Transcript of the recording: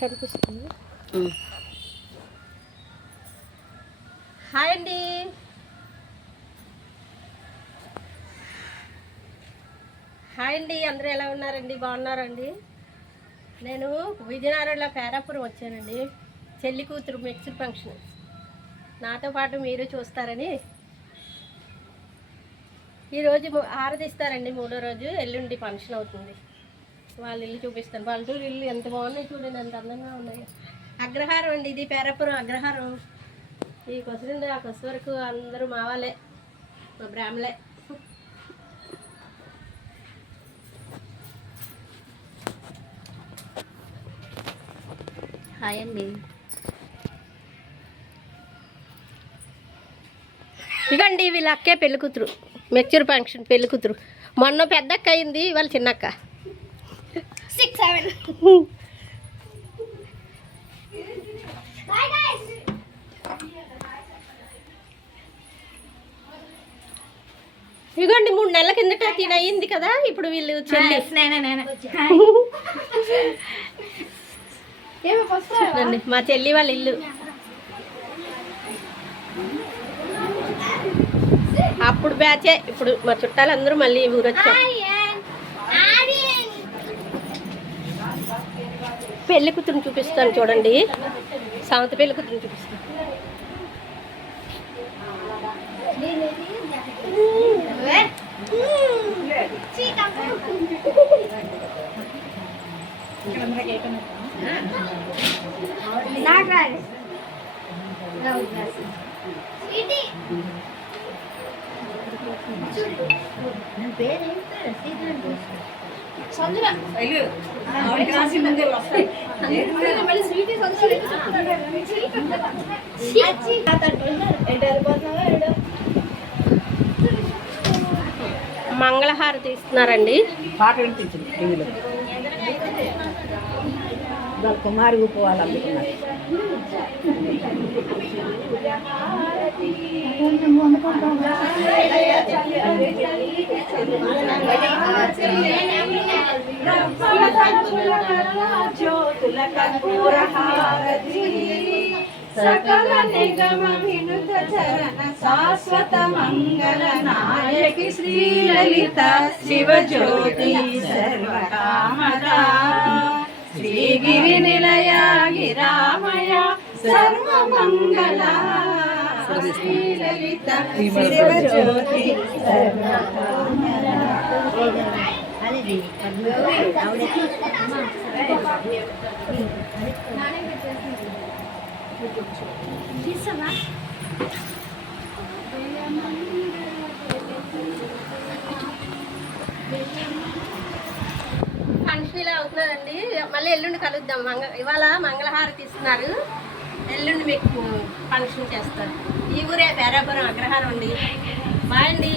కనిపిస్తుంది. హాయ్ అండి, అందరూ ఎలా ఉన్నారండి? బాగున్నారండి? నేను విజయనగరంలో పేరాపురం వచ్చానండి. చెల్లి కూతురు మెచ్యూర్ ఫంక్షన్, నాతో పాటు మీరు చూస్తారని. ఈరోజు ఆరతిస్తారండి, 3వ రోజు. ఎల్లుండి ఫంక్షన్ అవుతుంది. వాళ్ళ ఇల్లు చూపిస్తాను. వాళ్ళ ఇల్లు ఎంత బాగున్నాయి చూడండి, ఎంత అందంగా ఉన్నాయి. అగ్రహారం అండి, ఇది పేరాపురం అగ్రహారం. ఈ కొస నుండి ఆ కొస వరకు అందరూ మా వాళ్ళే, మా బ్రాహ్మలే. హాయ్ అండి. ఇదండి వీళ్ళ అక్కే పెళ్లి కూతురు, మెచ్యూర్ ఫంక్షన్ పెళ్లి కూతురు. మొన్న పెద్దక్క అయింది, వాళ్ళ చిన్నక్క. 6, 7. ఇదిగోండి 3 నెలల కిందట తిన అయింది కదా, ఇప్పుడు వీళ్ళు చెల్లి. చూడండి మా చెల్లి వాళ్ళ ఇల్లు. అప్పుడు బ్యాచే, ఇప్పుడు మా చుట్టాలందరూ మళ్ళీ ఊరొచ్చారు. పెళ్లి కూతురుని చూపిస్తాను చూడండి, సావంత పెళ్లి కూతురుని చూపిస్తాను. మంగళహారతి ఇస్తున్నారండి. పాట వినిపించింది టీవీలో. కుమారి ఊపుకోవాలనుకున్నారు. సకల నిగమ వినుత చరణ శాశ్వత మంగళ నాయకి శ్రీలలిత శివజ్యోతి సర్వకామదా శ్రీగిరి నిలయ గిరామయ సర్వమంగళ శ్రీలలిత శివజ్యోతి సర్వకామదా. ఫంక్షన్ ఇలా అవుతుందండి. మళ్ళీ ఎల్లుండి కలుద్దాం. ఇవాళ మంగళహారతి ఇస్తున్నారు, ఎల్లుండి మీకు ఫంక్షన్ చేస్తారు. ఈ ఊరే పేరాపురం అగ్రహారం అండి. బాయ్ అండి.